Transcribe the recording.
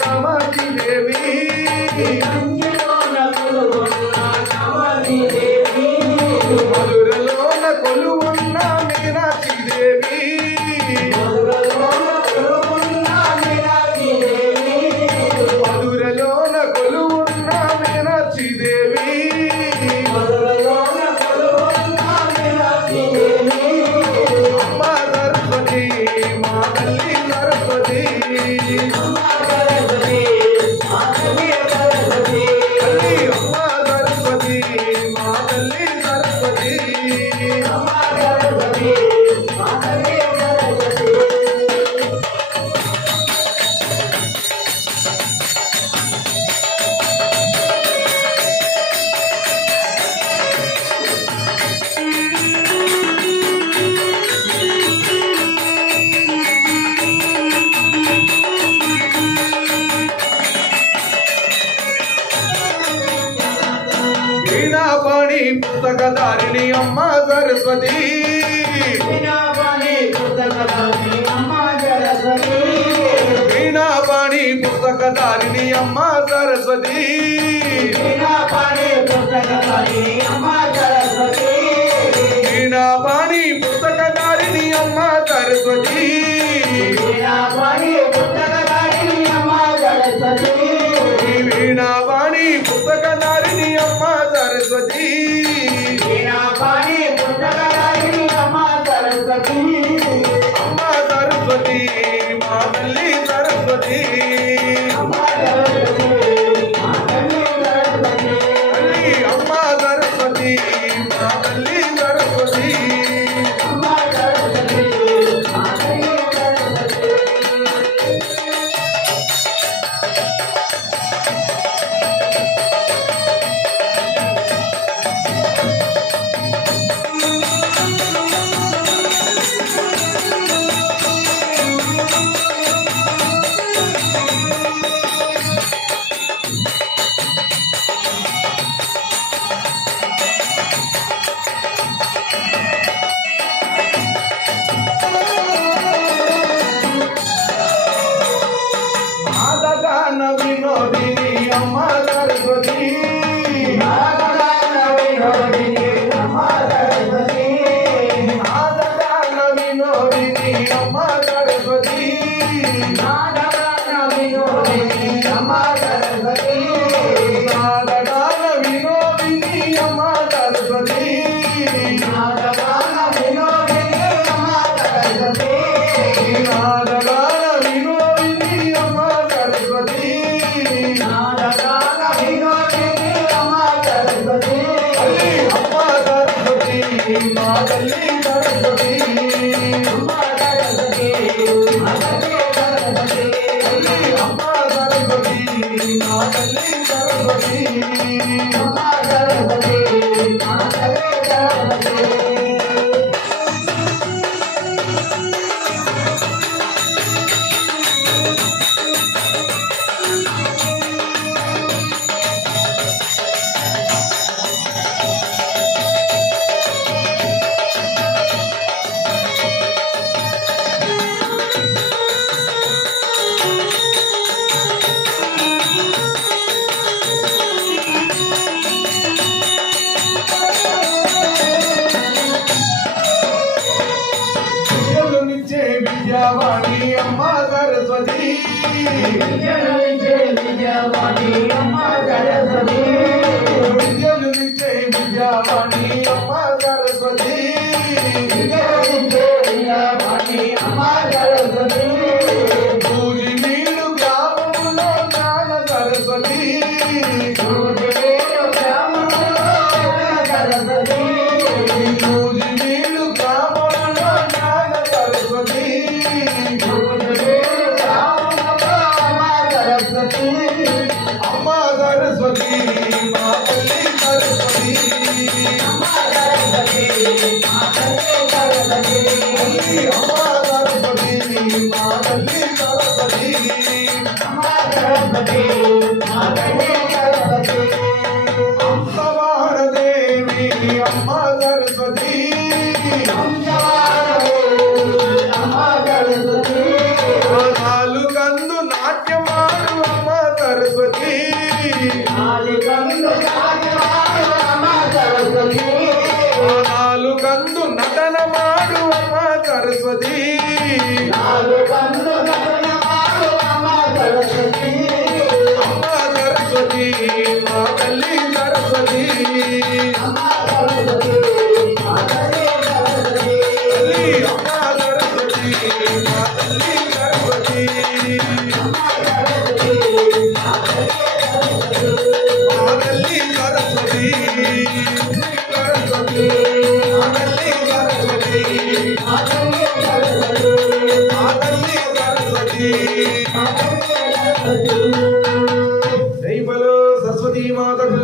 కామాక్షి దేవి మధురలోన కొలువున్న మీనాక్షి దేవి మధురలోన కొలువున్న మీనాక్షి దేవి అమ్మ సరస్వతి మా తల్లి సరస్వతి అమ్మ సరస్వతి మా తల్లి సరస్వతి వీణాపాణి పుస్తకధారిణి అమ్మ సరస్వతి వీణాపాణి పుస్తకధారిణి అమ్మ సరస్వతి వీణాపాణి పుస్తకధారిణి అమ్మ సరస్వతి వీణాపాణి పుస్తకధారిణి అమ్మ సరస్వతి వీణాపాణి పుస్తకధారిణి అమ్మ సరస్వతి వీణాపాణి పుస్తకధారిణి అమ్మ సరస్వతి వీణాపాణి పుస్తకధారిణి అమ్మ సరస్వతి వీణాపాణి పుస్తకధారిణి అమ్మ సరస్వతి అమ్మ సరస్వతి మా తల్లి సరస్వతి అమ్మ సరస్వతి మా తల్లి సరస్వతి అమ్మ సరస్వతి మా తల్లి సరస్వతి అమ్మ సరస్వతి మా తల్లి సరస్వతి వినోదిని అమ్మ సరస్వతి వినోదిని అమ్మ సరస్వతి వినోదిని అమ్మ సరస్వతి వినోదిని అమ్మ సరస్వతి వినోదిని అమ్మ సరస్వతి మా తల్లి సరస్వతి అమ్మ సరస్వతి మా తల్లి సరస్వతి అమ్మ సరస్వతి మా తల్లి సరస్వతి అమ్మ సరస్వతి మా తల్లి సరస్వతి విద్యావాణి అమ్మ సరస్వతి విద్యావాణి అమ్మ సరస్వతి విద్యను నిచ్చే విద్యావాణి అమ్మ సరస్వతి విద్యావాణి అమ్మ సరస్వతి పూజి నీడు గ్రామములో జ్ఞాన సరస్వతి పూజి నీడు గ్రామములో సరస్వతి పూజి నీడు గ్రామములో జ్ఞాన సరస్వతి అమ్మ సరస్వతి మా తల్లి సరస్వతి అమ్మ సరస్వతి మా తల్లి సరస్వతి అమ్మ సరస్వతి మా తల్లి సరస్వతి అమ్మ సరస్వతి మా తల్లి సరస్వతి హంసవాహనదేవి అమ్మ సరస్వతి హంసవాహనదేవి అమ్మ సరస్వతి నాలుగందు నాట్యమాడు అమ్మ సరస్వతి నాలుగందు నటన మాడు అమ్మ సరస్వతి అమ్మ సరస్వతి మా తల్లి సరస్వతి తల్లి అమ్మ సరస్వతి మా తల్లి సరస్వతి మా తల్లి సరస్వతి సరస్వతి మా తల్లి సరస్వతి మా తల్లి సరస్వతి జై బలో సరస్వతి మాతకు